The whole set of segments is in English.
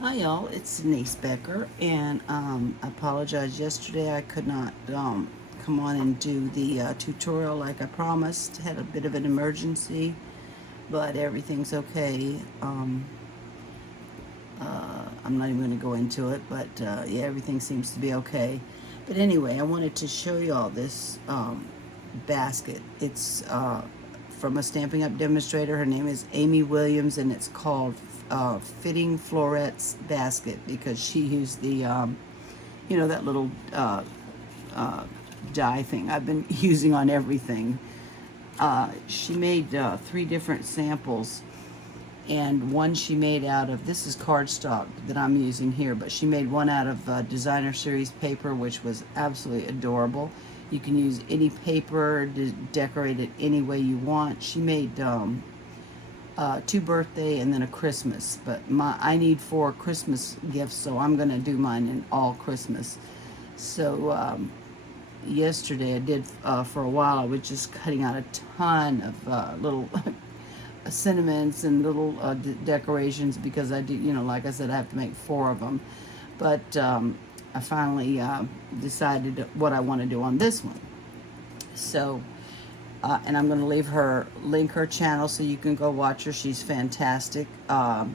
Hi y'all, it's Denise Becker, and I apologize. Yesterday I could not come on and do the tutorial like I promised. Had a bit of an emergency, but everything's okay. I'm not even going to go into it, but yeah, everything seems to be okay. But anyway, I wanted to show y'all this basket. It's from a Stampin' Up! Demonstrator. Her name is Amy Williams, and it's called Fitting Florets Basket because she used the, that little uh, die thing I've been using on everything. She made three different samples, and one she made out of, this is cardstock that I'm using here, but she made one out of designer series paper, which was absolutely adorable. You can use any paper to decorate it any way you want. She made two birthday and then a Christmas, but I need 4 Christmas gifts, so I'm gonna do mine in all Christmas. So yesterday I did, for a while I was just cutting out a ton of little sentiments and little decorations because I do, like I said, I have to make 4 of them. But I finally decided what I want to do on this one. So, and I'm going to link her channel so you can go watch her. She's fantastic. I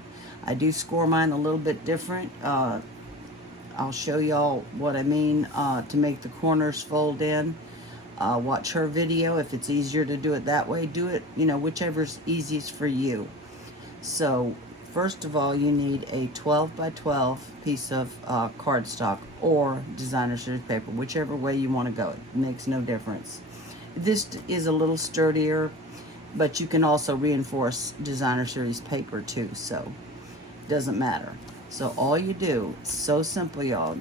do score mine a little bit different. I'll show y'all what I mean to make the corners fold in. Watch her video. If it's easier to do it that way, do it, whichever's easiest for you. So first of all, you need a 12 by 12 piece of cardstock or designer series paper, whichever way you want to go. It makes no difference. This is a little sturdier, but you can also reinforce designer series paper too, so it doesn't matter. So all you do, it's so simple, y'all.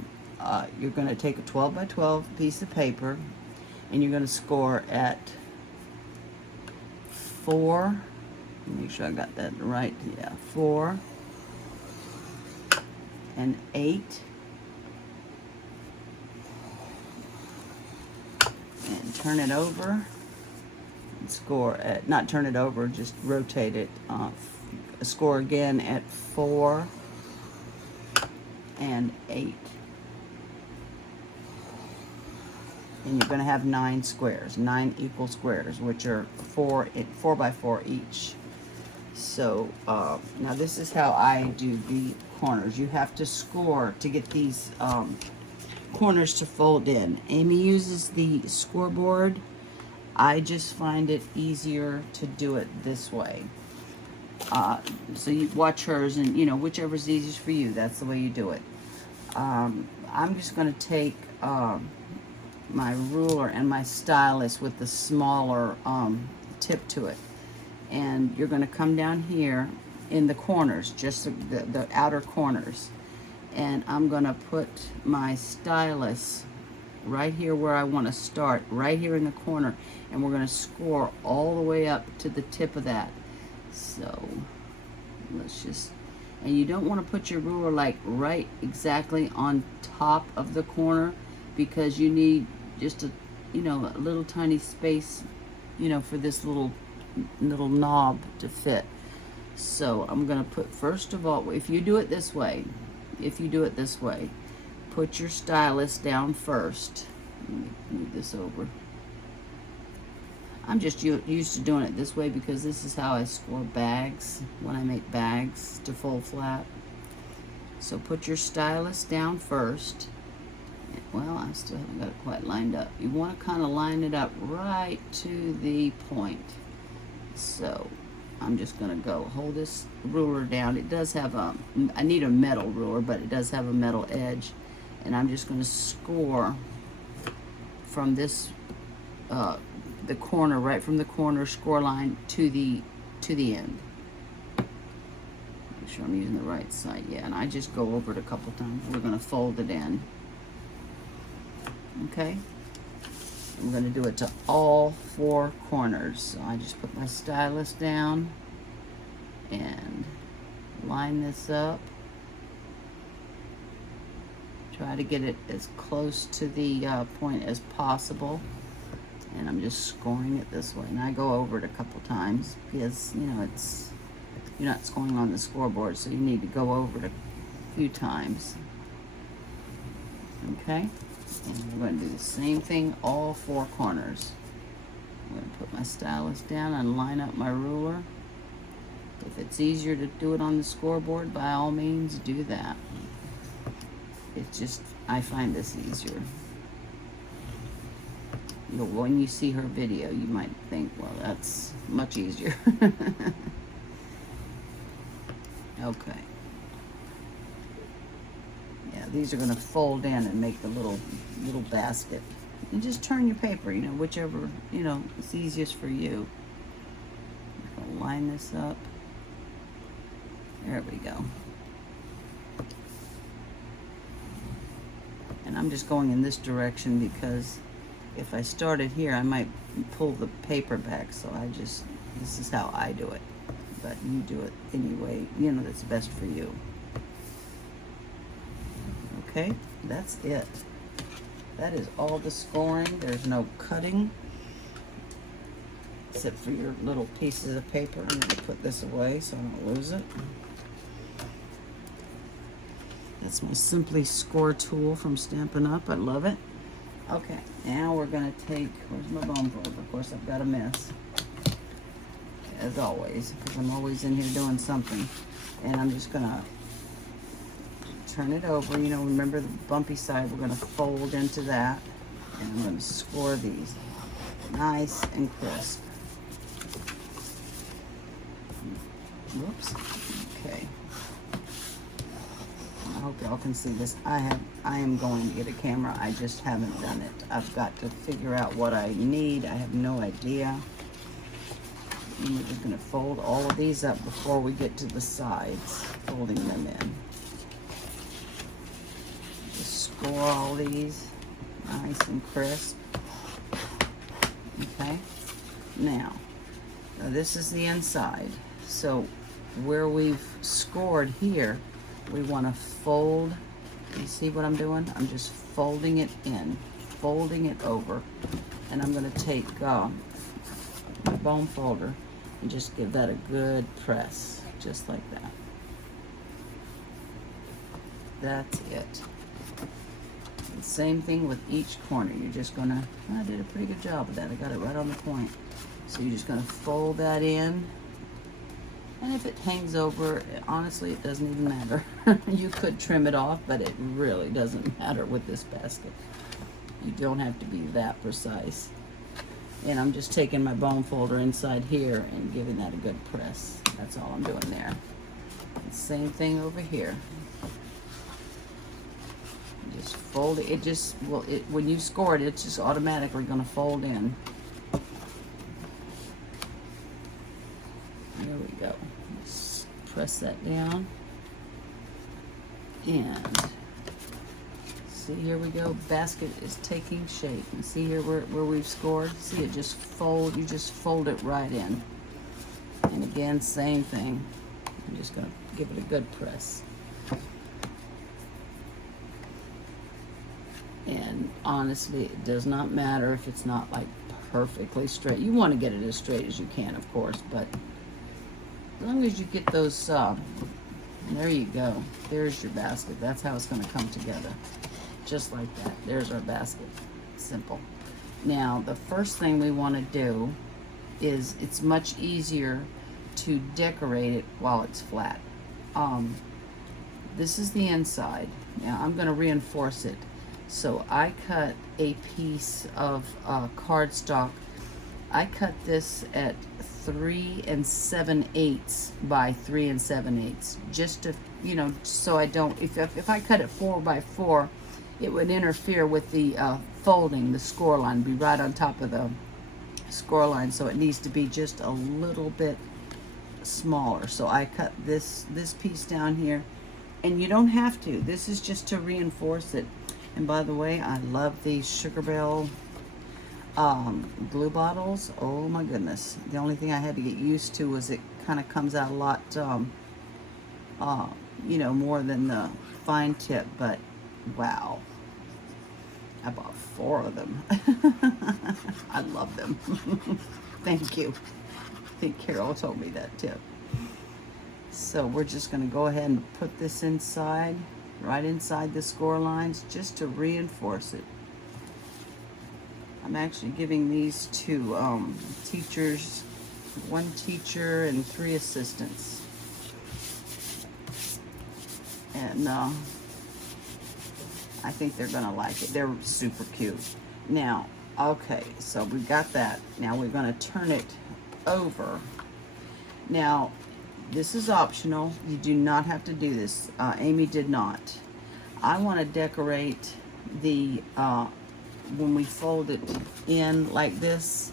You're going to take a 12 by 12 piece of paper, and you're going to score at 4. Make sure I got that right. Yeah, 4 and 8 and turn it over and score at, not turn it over, just rotate it. Score again at 4 and 8. And you're going to have 9 squares, 9 equal squares, which are 4 by 4 each. So now this is how I do the corners. You have to score to get these corners to fold in. Amy uses the scoreboard. I just find it easier to do it this way. So you watch hers, and whichever's easiest for you, that's the way you do it. I'm just going to take my ruler and my stylus with the smaller tip to it, and you're going to come down here in the corners, just the outer corners, and I'm going to put my stylus right here where I want to start, right here in the corner, and we're going to score all the way up to the tip of that. So let's just, and you don't want to put your ruler like right exactly on top of the corner, because you need just a little tiny space for this little knob to fit. So I'm gonna put, first of all, if you do it this way, put your stylus down first. Let me move this over. I'm just used to doing it this way because this is how I score bags when I make bags to fold flat. So put your stylus down first. Well, I still haven't got it quite lined up. You want to kind of line it up right to the point. So I'm just going to go hold this ruler down. It does have I need a metal ruler, but it does have a metal edge. And I'm just going to score from this, the corner, right from the corner score line to the end. Make sure I'm using the right side. Yeah, and I just go over it a couple times. We're going to fold it in. Okay, I'm going to do it to all 4 corners. So I just put my stylus down and line this up. Try to get it as close to the point as possible. And I'm just scoring it this way. And I go over it a couple times because, it's, you're not scoring on the scoreboard, so you need to go over it few times. Okay, and we're going to do the same thing all 4 corners. I'm going to put my stylus down and line up my ruler. If it's easier to do it on the scoreboard, by all means do that. It's just, I find this easier. You know, when you see her video, you might think, well, that's much easier. Okay. Yeah, these are going to fold in and make the little basket. And just turn your paper, you know, whichever, you know, is easiest for you. I'm going to line this up. There we go. And I'm just going in this direction because if I started here, I might pull the paper back. So this is how I do it. But you do it anyway, you know, that's best for you. Okay, that's it. That is all the scoring. There's no cutting, except for your little pieces of paper. I'm going to put this away so I don't lose it. That's my Simply Score tool from Stampin' Up. I love it. Okay, now we're going to take, where's my bone folder? Of course, I've got a mess, as always, because I'm always in here doing something. And I'm just going to turn it over. You know, remember the bumpy side, we're going to fold into that. And I'm going to score these nice and crisp. Whoops. Okay. I hope y'all can see this. I am going to get a camera. I just haven't done it. I've got to figure out what I need. I have no idea. And we're just going to fold all of these up before we get to the sides, folding them in. Just score all these nice and crisp. Okay. Now this is the inside. So where we've scored here, we want to fold. You see what I'm doing? I'm just folding it in, folding it over, and I'm going to take my bone folder and just give that a good press, just like that. That's it. And same thing with each corner. You're just going to, I did a pretty good job of that. I got it right on the point. So you're just going to fold that in. And if it hangs over, honestly, it doesn't even matter. You could trim it off, but it really doesn't matter with this basket. You don't have to be that precise. And I'm just taking my bone folder inside here and giving that a good press. That's all I'm doing there. And same thing over here. Just fold it. It just, well, when you score it, it's just automatically going to fold in. There we go. Just press that down. And see, here we go. Basket is taking shape. And see here where we've scored? See, it just fold. You just fold it right in. And again, same thing. I'm just going to give it a good press. And honestly, it does not matter if it's not like perfectly straight. You want to get it as straight as you can, of course, but as long as you get those, there you go. There's your basket. That's how it's going to come together. Just like that. There's our basket. Simple. Now, the first thing we want to do is, it's much easier to decorate it while it's flat. This is the inside. Now, I'm going to reinforce it. So I cut a piece of cardstock. I cut this at 3 7/8 by 3 7/8, just to, you know, so I don't, if I cut it 4 by 4, it would interfere with the folding. The score line would be right on top of the score line, so it needs to be just a little bit smaller. So I cut this piece down here, and you don't have to. This is just to reinforce it. And by the way, I love these Sugar Bell glue bottles. Oh my goodness. The only thing I had to get used to was it kind of comes out a lot, you know, more than the fine tip, but wow. I bought 4 of them. I love them. Thank you. I think Carol told me that tip. So we're just going to go ahead and put this inside, right inside the score lines, just to reinforce it. I'm actually giving these to teachers, 1 teacher and 3 assistants. And I think they're gonna like it. They're super cute. Now, okay, so we've got that. Now we're gonna turn it over. Now, this is optional. You do not have to do this. Amy did not. I wanna decorate the, when we fold it in like this,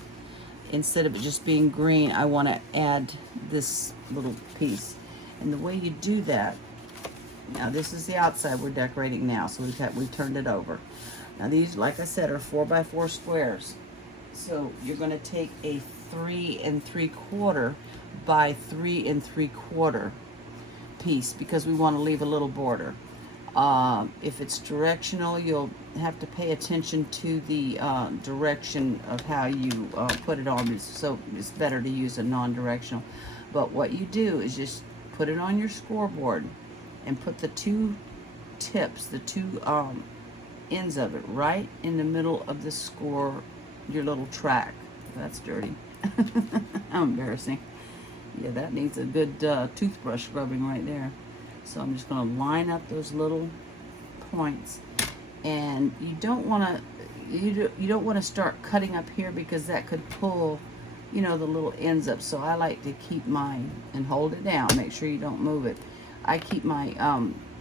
instead of it just being green, I wanna add this little piece. And the way you do that, now this is the outside we're decorating now, so we've turned it over. Now these, like I said, are 4x4 squares. So you're going to take a 3 3/4 by 3 3/4 piece, because we want to leave a little border. If it's directional, you'll have to pay attention to the direction of how you put it on. So it's better to use a non-directional. But what you do is just put it on your scoreboard and put the 2 tips, the 2 ends of it right in the middle of the score, your little track. That's dirty. How embarrassing. Yeah, that needs a good toothbrush rubbing right there. So I'm just going to line up those little points, and you don't want to start cutting up here, because that could pull, you know, the little ends up. So I like to keep mine and hold it down. Make sure you don't move it. I keep my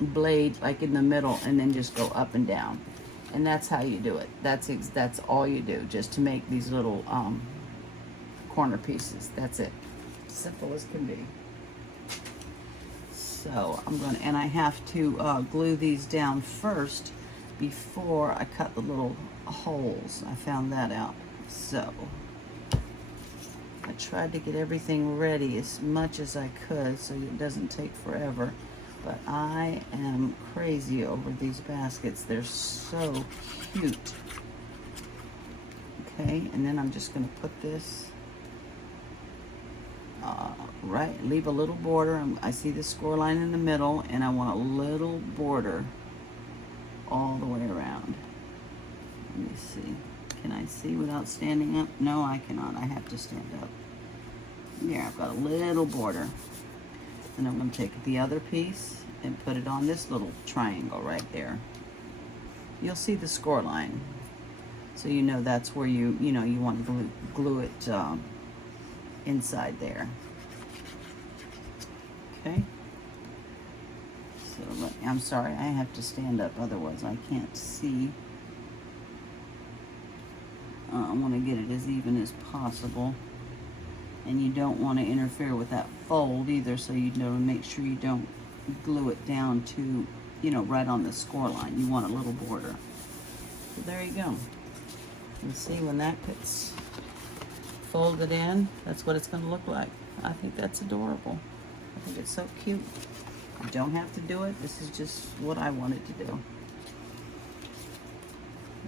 blade like in the middle, and then just go up and down, and that's how you do it. That's all you do, just to make these little corner pieces. That's it, simple as can be. So I'm going to, and I have to glue these down first before I cut the little holes. I found that out. So I tried to get everything ready as much as I could so it doesn't take forever. But I am crazy over these baskets. They're so cute. Okay, and then I'm just going to put this right, leave a little border. I see the score line in the middle, and I want a little border all the way around. Let me see. Can I see without standing up? No, I cannot. I have to stand up. There, I've got a little border. And I'm going to take the other piece and put it on this little triangle right there. You'll see the score line. So you know that's where you want to glue it inside there. Okay. So I'm sorry, I have to stand up, otherwise I can't see. I want to get it as even as possible, and you don't want to interfere with that fold either, so you know, make sure you don't glue it down to, you know, right on the score line. You want a little border. So there you go. You see, when that gets folded in, that's what it's going to look like. I think that's adorable. I think it's so cute. You don't have to do it. This is just what I wanted to do.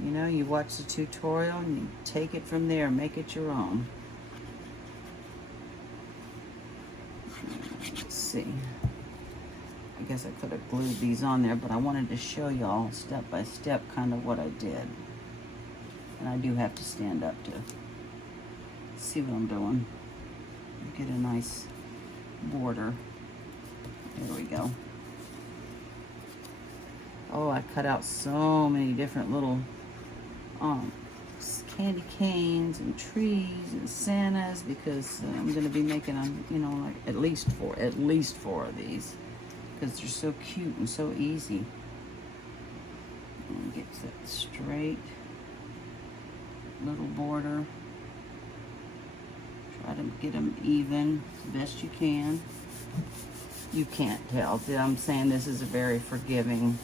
You know, you watch the tutorial and you take it from there, make it your own. Let's see. I guess I could have glued these on there, but I wanted to show y'all step by step kind of what I did. And I do have to stand up to see what I'm doing. Get a nice border. There we go. Oh, I cut out so many different little candy canes and trees and Santas, because I'm going to be making them, you know, like at least four of these, because they're so cute and so easy. And get that straight little border. Try to get them even as best you can. You can't tell. I'm saying this is a very forgiving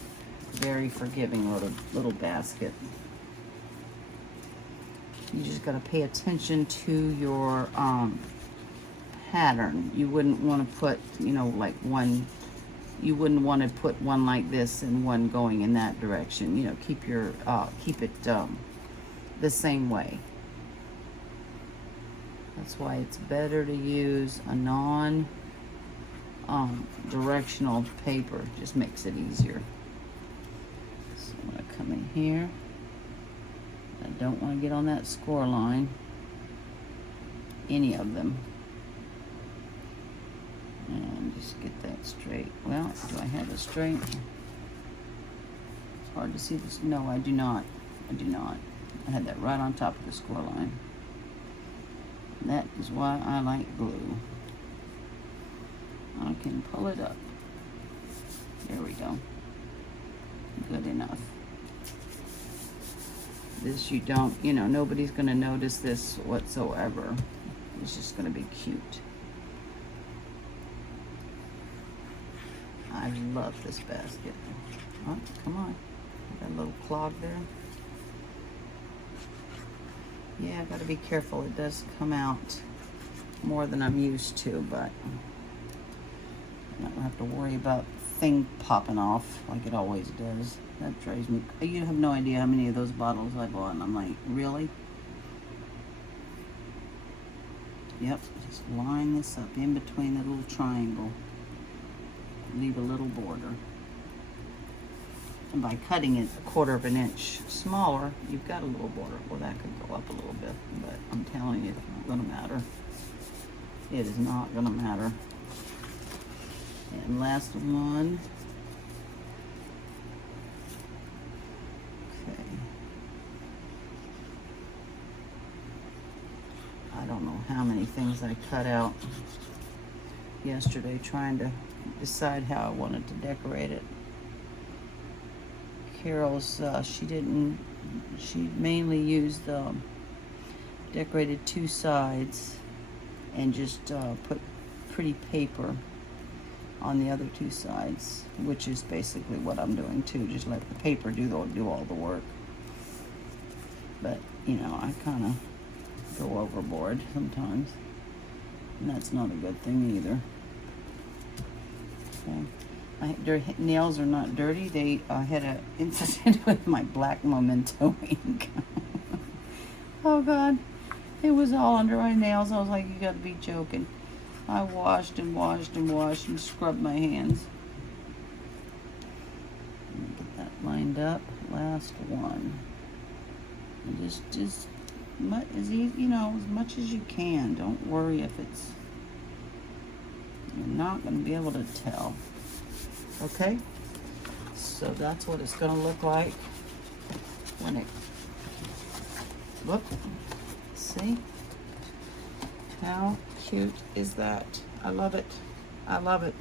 little basket. You just got to pay attention to your pattern. You wouldn't want to put, you know, like one. You wouldn't want to put one like this and one going in that direction. You know, keep it the same way. That's why it's better to use a non directional paper. Just makes it easier. So I'm going to come in here. I don't want to get on that score line, any of them. And just get that straight. Well, do I have it straight? It's hard to see this. No, I do not. I do not. I had that right on top of the score line. That is why I like glue. I can pull it up. There we go. Good enough. This you don't, you know, nobody's going to notice this whatsoever. It's just going to be cute. I love this basket. Oh, come on. Got a little clog there. Yeah, I got to be careful. It does come out more than I'm used to, but I'm not going to have to worry about thing popping off like it always does. That drives me. You have no idea how many of those bottles I bought, and I'm like, really? Yep, just line this up in between the little triangle. Leave a little border. And by cutting it 1/4 of an inch smaller, you've got a little border. Well, that could go up a little bit, but I'm telling you, it's not going to matter. It is not going to matter. And last one. Okay. I don't know how many things I cut out yesterday trying to decide how I wanted to decorate it. Carol's, she mainly used decorated 2 sides and just put pretty paper on the other 2 sides, which is basically what I'm doing too. Just let the paper do all the work. But, you know, I kind of go overboard sometimes, and that's not a good thing either. Okay. My nails are not dirty. They had an incident with my black Memento ink. Oh God, it was all under my nails. I was like, you gotta be joking. I washed and washed and washed and scrubbed my hands. Get that lined up. Last one. And just as easy, you know, as much as you can. Don't worry if it's. You're not gonna be able to tell. Okay, so that's what it's going to look like when it, look, see, how cute is that? I love it, I love it,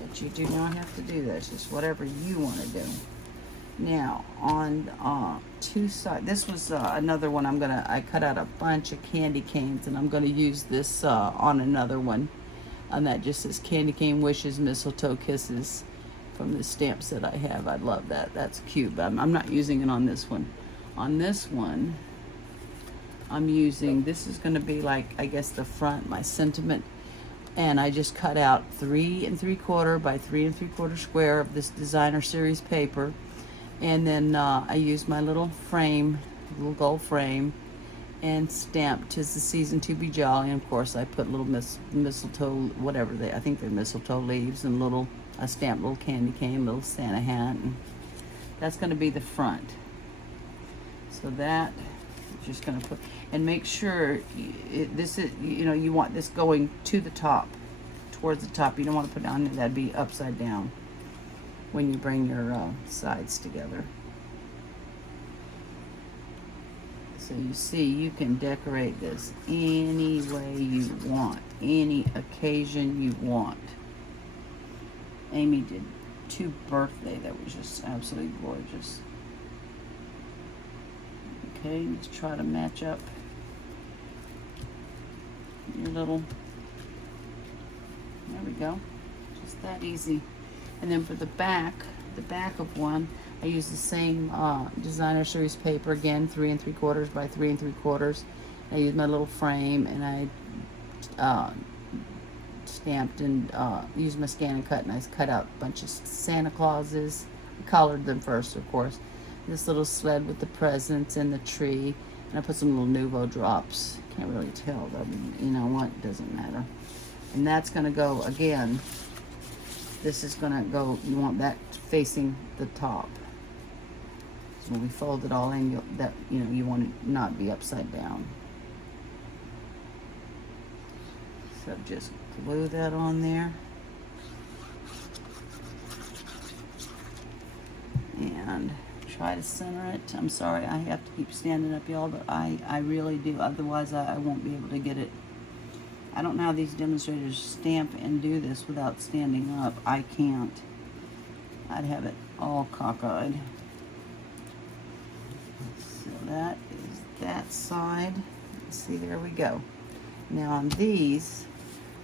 but you do not have to do this, just whatever you want to do. Now, on 2 sides, this was another one I cut out a bunch of candy canes, and I'm going to use this on another one. And that just says Candy Cane Wishes, Mistletoe Kisses from the stamp set I have. I love that. That's cute, but I'm not using it on this one. On this one, I'm using, this is going to be like, I guess, the front, my sentiment. And I just cut out 3 3/4 by 3 3/4 square of this designer series paper. And then I used my little frame, little gold frame, and stamped "'Tis the Season to Be Jolly." And of course I put little mistletoe, whatever I think they're mistletoe leaves, and I stamped little candy cane, little Santa hat, and that's going to be the front. So that you're just going to put, and make sure this is, you know, you want this going to the top, towards the top. You don't want to put it on there, that'd be upside down when you bring your sides together. So you see, you can decorate this any way you want, any occasion you want. Amy did 2 birthday that was just absolutely gorgeous. Okay, let's try to match up your little, there we go, just that easy. And then for the back of one, I use the same designer series paper again, 3 3/4 by 3 3/4. I use my little frame, and I stamped and used my scan and cut, and I cut out a bunch of Santa Clauses. I colored them first, of course. This little sled with the presents and the tree, and I put some little Nouveau drops. Can't really tell, but you know what? It doesn't matter. And that's going to go, again, this is going to go, you want that facing the top. So when we fold it all in, you want it not be upside down. So just glue that on there. And try to center it. I'm sorry, I have to keep standing up, y'all, but I really do. Otherwise, I won't be able to get it. I don't know how these demonstrators stamp and do this without standing up. I can't. I'd have it all cockeyed. So that is that side. See, there we go. Now on these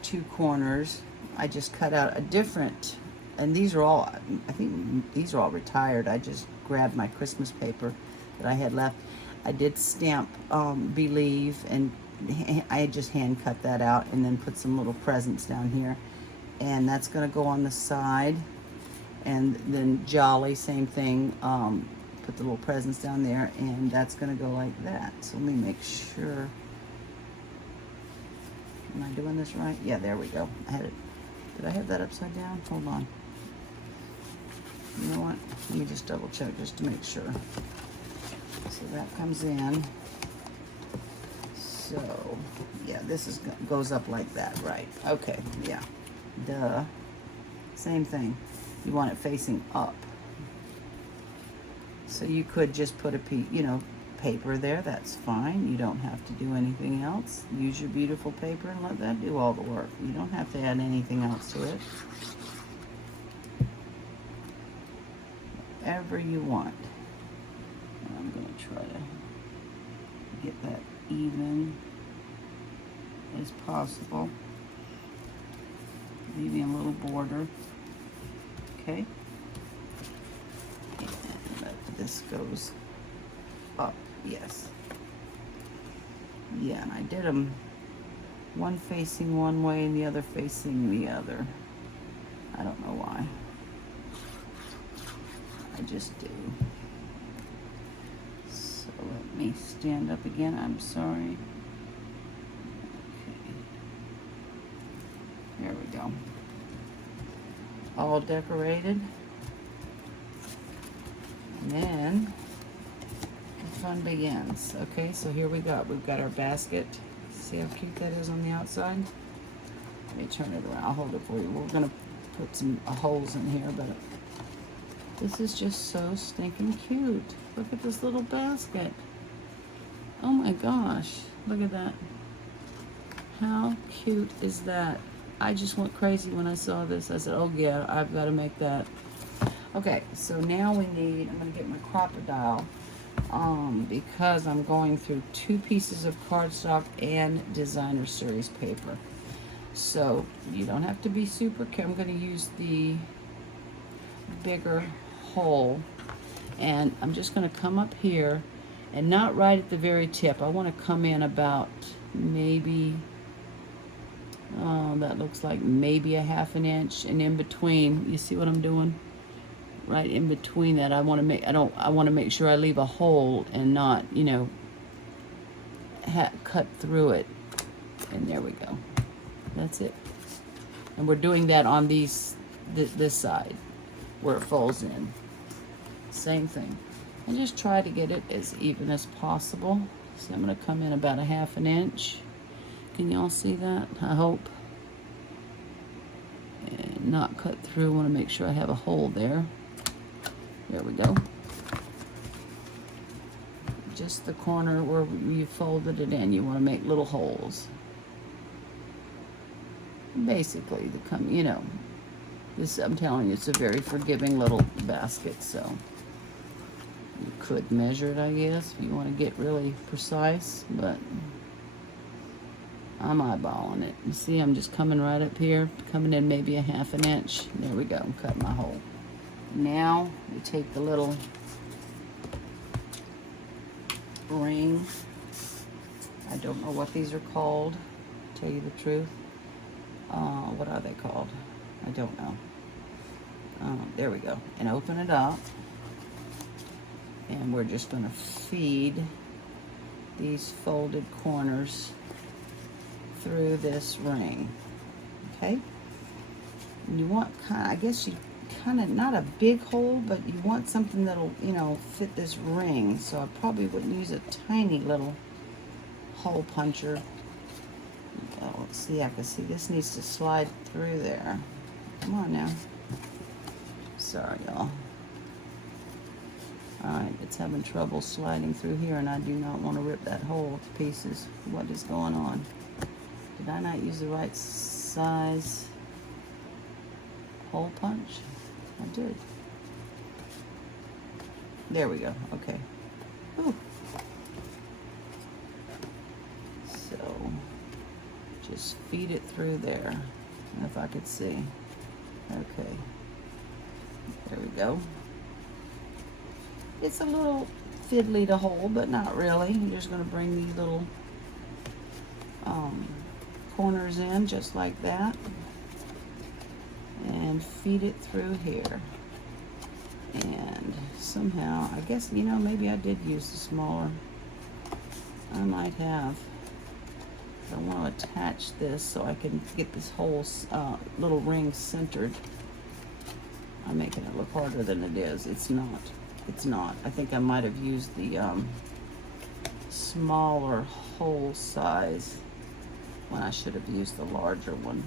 two corners, I just cut out a different, and these are all, I think these are all retired. I just grabbed my Christmas paper that I had left. I did stamp Believe, and I just hand cut that out and then put some little presents down here. And that's gonna go on the side. And then Jolly, same thing. Put the little presents down there, and that's gonna go like that. So let me make sure. Am I doing this right? Yeah, there we go. I had it. Did I have that upside down? Hold on. You know what? Let me just double check just to make sure. So that comes in. So, yeah, this goes up like that, right? Okay, yeah. Duh. Same thing. You want it facing up. So you could just put a paper there. That's fine. You don't have to do anything else. Use your beautiful paper and let that do all the work. You don't have to add anything else to it. Whatever you want. And I'm going to try to get that even as possible. Leaving a little border. Okay. This goes up, yes. Yeah, and I did them one facing one way and the other facing the other. I don't know why. I just do. So let me stand up again. I'm sorry. Okay. There we go. All decorated. And then the fun begins. Okay, so here we go. We've got our basket. See how cute that is on the outside? Let me turn it around. I'll hold it for you. We're gonna put some holes in here, but this is just so stinking cute. Look at this little basket. Oh my gosh, look at that. How cute is that? I just went crazy when I saw this. I said, oh yeah, I've got to make that. Okay, so now we need, I'm going to get my crocodile because I'm going through 2 pieces of cardstock and designer series paper. So you don't have to be super careful. I'm going to use the bigger hole, and I'm just going to come up here and not right at the very tip. I want to come in about maybe, that looks like maybe a 1/2 inch, and in between, you see what I'm doing? Right in between that, I want to make sure I leave a hole and not, cut through it. And there we go. That's it. And we're doing that on this side where it folds in. Same thing. And just try to get it as even as possible. So I'm going to come in about a 1/2 inch. Can y'all see that? I hope. And not cut through. I want to make sure I have a hole there. There we go. Just the corner where you folded it in. You want to make little holes. Basically, this, I'm telling you, it's a very forgiving little basket, so you could measure it, I guess, if you want to get really precise, but I'm eyeballing it. You see, I'm just coming right up here, coming in maybe a 1/2 inch. There we go, cut my hole. Now, we take the little ring. I don't know what these are called, to tell you the truth. What are they called? I don't know. There we go. And open it up. And we're just going to feed these folded corners through this ring. okay? And you want I guess you kind of, not a big hole, but you want something that'll, you know, fit this ring. So I probably wouldn't use a tiny little hole puncher. Oh, let's see, I can see this needs to slide through there. Come on now. Sorry, y'all. Alright, it's having trouble sliding through here, and I do not want to rip that hole to pieces. What is going on? Did I not use the right size hole punch? I did. There we go. Okay. Ooh. So, just feed it through there, if I could see. Okay. There we go. It's a little fiddly to hold, but not really. You're just going to bring these little corners in just like that and feed it through here. And somehow, I guess, you know, maybe I did use the smaller. I might have. I want to attach this so I can get this whole little ring centered. I'm making it look harder than it is. It's not. It's not. I think I might have used the smaller hole size when I should have used the larger one.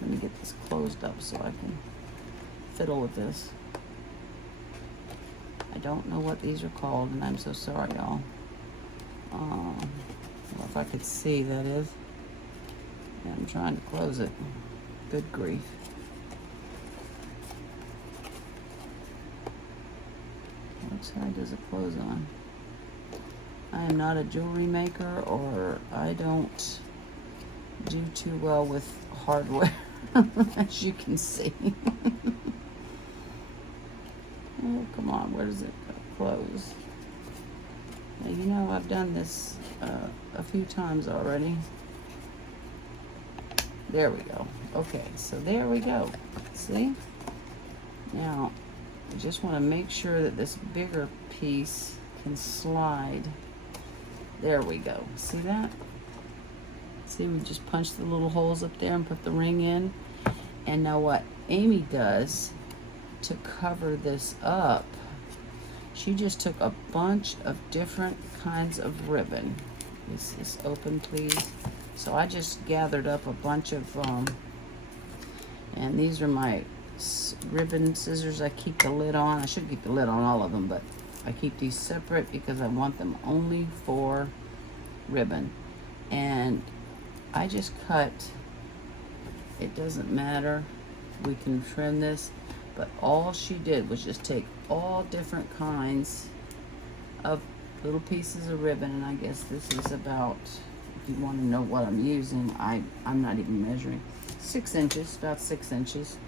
Let me get this closed up so I can fiddle with this. I don't know what these are called, and I'm so sorry, y'all. Well, if I could see, that is. Yeah, I'm trying to close it. Good grief. Which side does it close on? I am not a jewelry maker, or I don't do too well with hardware, as you can see. Oh, come on, where does it close? Now, you know, I've done this a few times already. There we go. Okay, so there we go. See? Now, I just want to make sure that this bigger piece can slide. There we go. See that? See, we just punched the little holes up there and put the ring in. And now what Amy does to cover this up, she just took a bunch of different kinds of ribbon. Is this open, please? So I just gathered up a bunch of, and these are my ribbon scissors. I keep the lid on. I should keep the lid on all of them, but I keep these separate because I want them only for ribbon. And I just cut, it doesn't matter, we can trim this, but all she did was just take all different kinds of little pieces of ribbon, and I guess this is about, if you want to know what I'm using, I'm not even measuring, 6 inches, about 6 inches,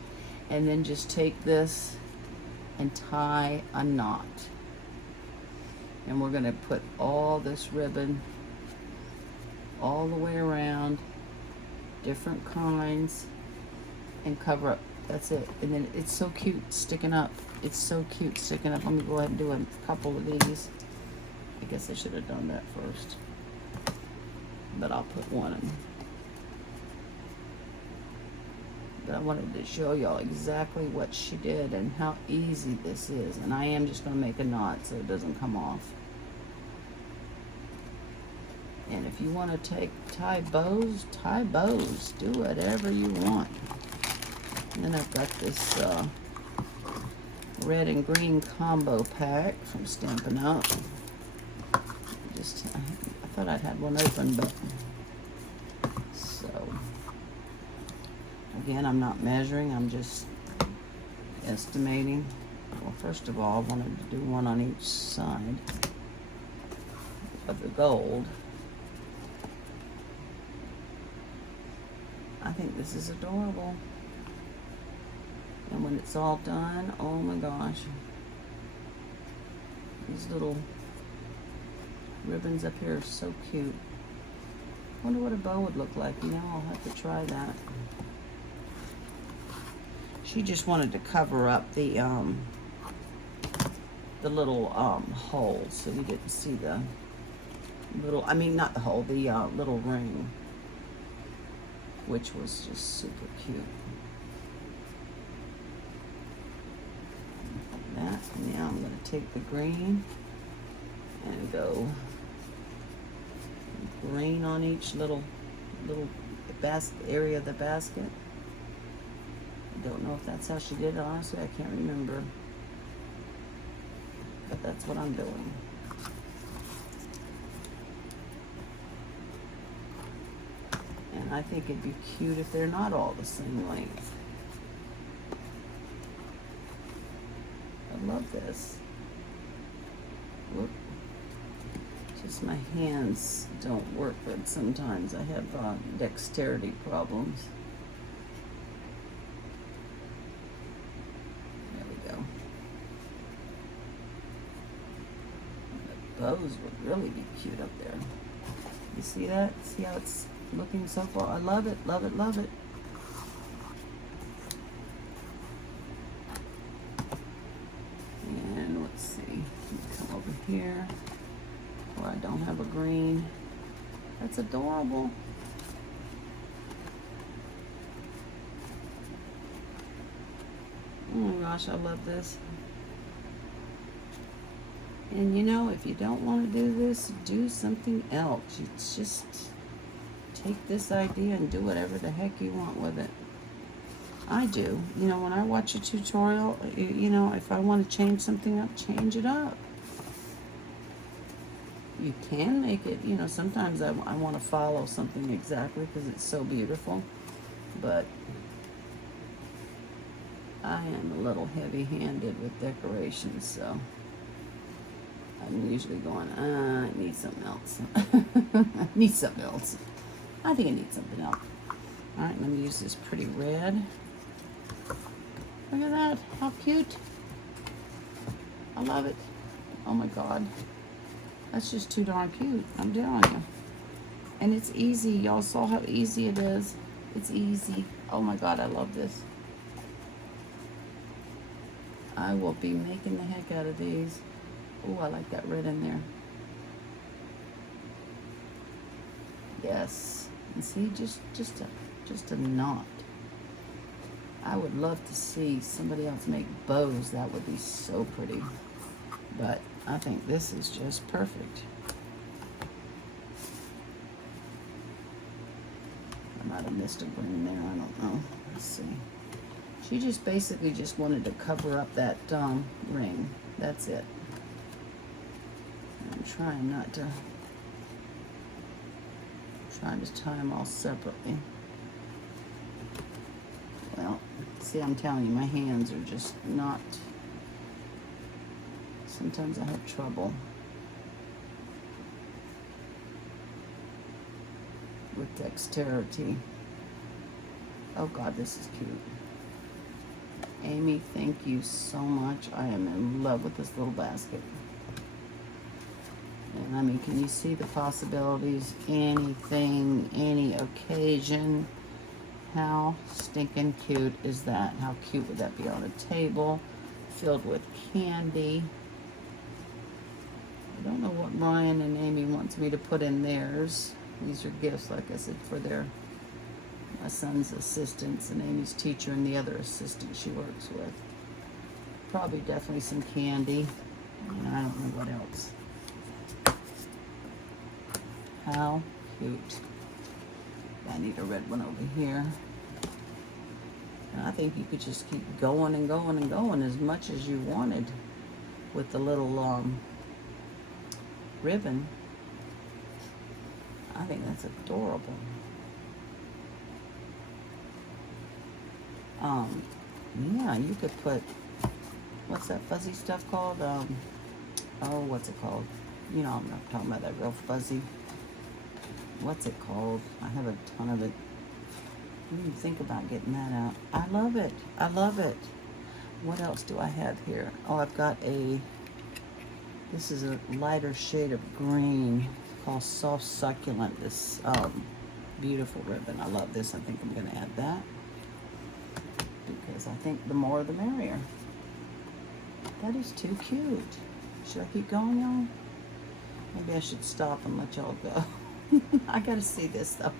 and then just take this and tie a knot. And we're going to put all this ribbon all the way around, different kinds, and cover up. That's it. And then it's so cute sticking up. It's so cute sticking up. Let me go ahead and do a couple of these. I guess I should have done that first, but I'll put one in. But I wanted to show y'all exactly what she did and how easy this is. And I am just going to make a knot so it doesn't come off. And if you want to tie bows, tie bows. Do whatever you want. And then I've got this red and green combo pack from Stampin' Up. I thought I'd had one open, but so again, I'm not measuring, I'm just estimating. Well, first of all, I wanted to do one on each side of the gold. I think this is adorable. And when it's all done, oh my gosh. These little ribbons up here are so cute. Wonder what a bow would look like. You know, I'll have to try that. She just wanted to cover up the little hole, so you didn't see the little, I mean not the hole, the little ring. which was just super cute. Like that. Now I'm going to take the green and go green on each little basket area of the basket. I don't know if that's how she did it, honestly. I can't remember. But that's what I'm doing. And I think it'd be cute if they're not all the same length. I love this. Whoop. Just my hands don't work good sometimes. I have dexterity problems. There we go. The bows would really be cute up there. You see that? See how it's looking so far? I love it, love it, love it. And let's see. Come over here where I don't have a green. That's adorable. Oh my gosh, I love this. And you know, if you don't want to do this, do something else. You just take this idea and do whatever the heck you want with it. I do. You know, when I watch a tutorial, you know, if I want to change something up, change it up. You can make it, you know, sometimes I want to follow something exactly because it's so beautiful. But I am a little heavy-handed with decorations, so I'm usually going, I need something else. I need something else. I think I need something else. All right, let me use this pretty red. Look at that, how cute. I love it. Oh my God. That's just too darn cute, I'm telling you. And it's easy, y'all saw how easy it is. It's easy. Oh my God, I love this. I will be making the heck out of these. Oh, I like that red in there. Yes. And see, just a knot. I would love to see somebody else make bows. That would be so pretty. But I think this is just perfect. I might have missed a green there. I don't know. Let's see. She just basically just wanted to cover up that ring. That's it. I'm trying not to. Trying to tie them all separately. Well, see, I'm telling you, my hands are just not. Sometimes I have trouble with dexterity. Oh God, this is cute. Amy, thank you so much. I am in love with this little basket. And I mean, can you see the possibilities? Anything, any occasion. How stinking cute is that? How cute would that be on a table filled with candy? I don't know what Brian and Amy wants me to put in theirs. These are gifts, like I said, for my son's assistants and Amy's teacher and the other assistant she works with. Probably definitely some candy. And I don't know what else. How cute. I need a red one over here. And I think you could just keep going and going and going as much as you wanted with the little ribbon. I think that's adorable. Yeah, you could put, what's that fuzzy stuff called? Oh, what's it called? You know, I'm not talking about that real fuzzy. What's it called? I have a ton of it. I didn't even think about getting that out. I love it. I love it. What else do I have here? Oh, I've got this is a lighter shade of green called Soft Succulent. This beautiful ribbon. I love this. I think I'm going to add that because I think the more the merrier. That is too cute. Should I keep going, y'all? Maybe I should stop and let y'all go. I gotta see this though.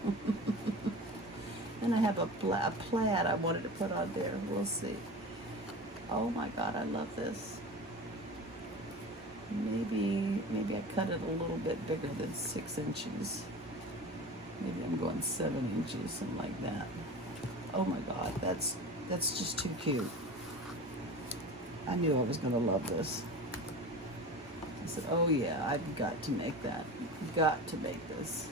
And I have a plaid I wanted to put on there. We'll see. Oh my God, I love this. Maybe I cut it a little bit bigger than 6 inches. Maybe I'm going 7 inches, something like that. Oh my God, that's just too cute. I knew I was gonna love this. I said, oh yeah, I've got to make that. Got to make this.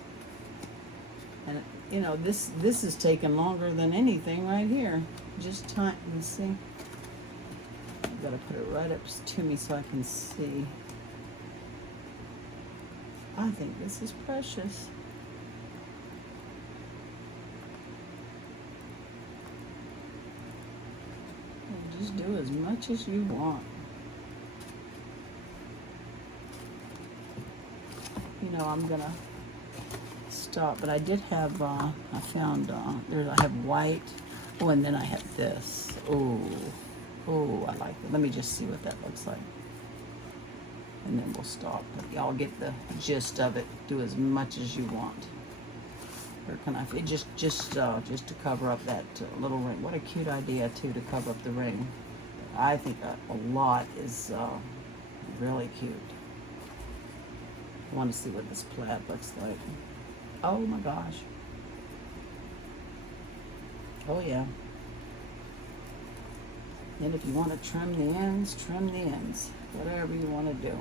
And you know, this is taking longer than anything right here. Just time. Let's see. I've got to put it right up to me so I can see. I think this is precious. And just do as much as you want. You know, I'm gonna stop, but I did have, I found, I have white, oh, and then I have this. Oh, I like it. Let me just see what that looks like. And then we'll stop. But y'all get the gist of it. Do as much as you want. Or can I, just to cover up that little ring. What a cute idea, too, to cover up the ring. I think a lot is really cute. I want to see what this plaid looks like. Oh my gosh. Oh yeah. And if you want to trim the ends, trim the ends. Whatever you want to do.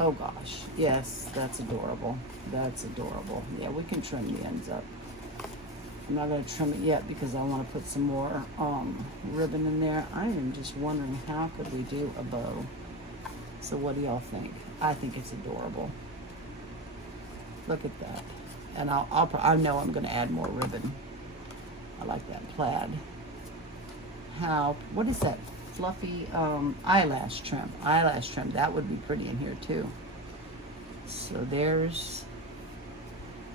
Oh gosh. Yes, that's adorable. That's adorable. Yeah, we can trim the ends up. I'm not going to trim it yet because I want to put some more ribbon in there. I am just wondering, how could we do a bow? So what do y'all think? I think it's adorable. Look at that. And I know I'm going to add more ribbon. I like that plaid. What is that? Fluffy eyelash trim. Eyelash trim. That would be pretty in here too. So there's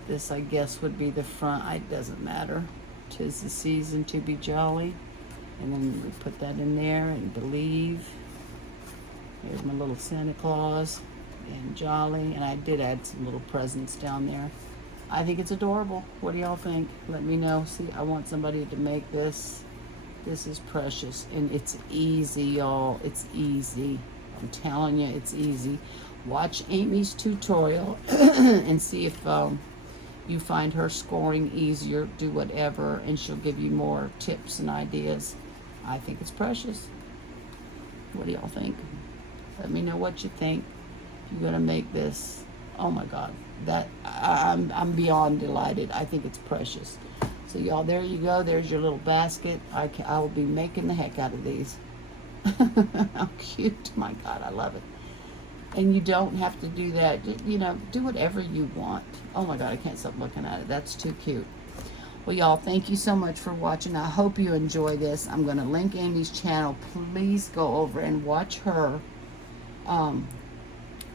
this, I guess, would be the front. It doesn't matter. 'Tis the season to be jolly. And then we put that in there and believe. Here's my little Santa Claus and jolly. And I did add some little presents down there. I think it's adorable. What do y'all think? Let me know. See, I want somebody to make this. This is precious. And it's easy, y'all. It's easy. I'm telling you, it's easy. Watch Amy's tutorial and see if you find her scoring easier. Do whatever, and she'll give you more tips and ideas. I think it's precious. What do y'all think? Let me know what you think. If you're gonna make this, oh my God, that I'm beyond delighted. I think it's precious. So y'all, there you go. There's your little basket. I will be making the heck out of these. How cute! My God, I love it. And you don't have to do that. You know, do whatever you want. Oh my God, I can't stop looking at it. That's too cute. Well, y'all, thank you so much for watching. I hope you enjoy this. I'm going to link Amy's channel. Please go over and watch her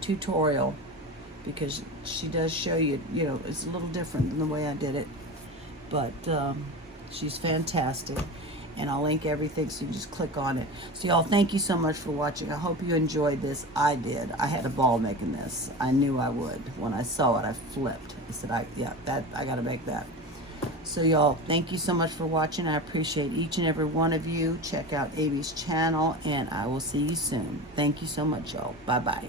tutorial, because she does show you, you know, it's a little different than the way I did it. But she's fantastic. And I'll link everything, so you can just click on it. So y'all, thank you so much for watching. I hope you enjoyed this. I did. I had a ball making this. I knew I would. When I saw it, I flipped. I said, I got to make that. So y'all, thank you so much for watching. I appreciate each and every one of you. Check out Amy's channel, and I will see you soon. Thank you so much, y'all. Bye-bye.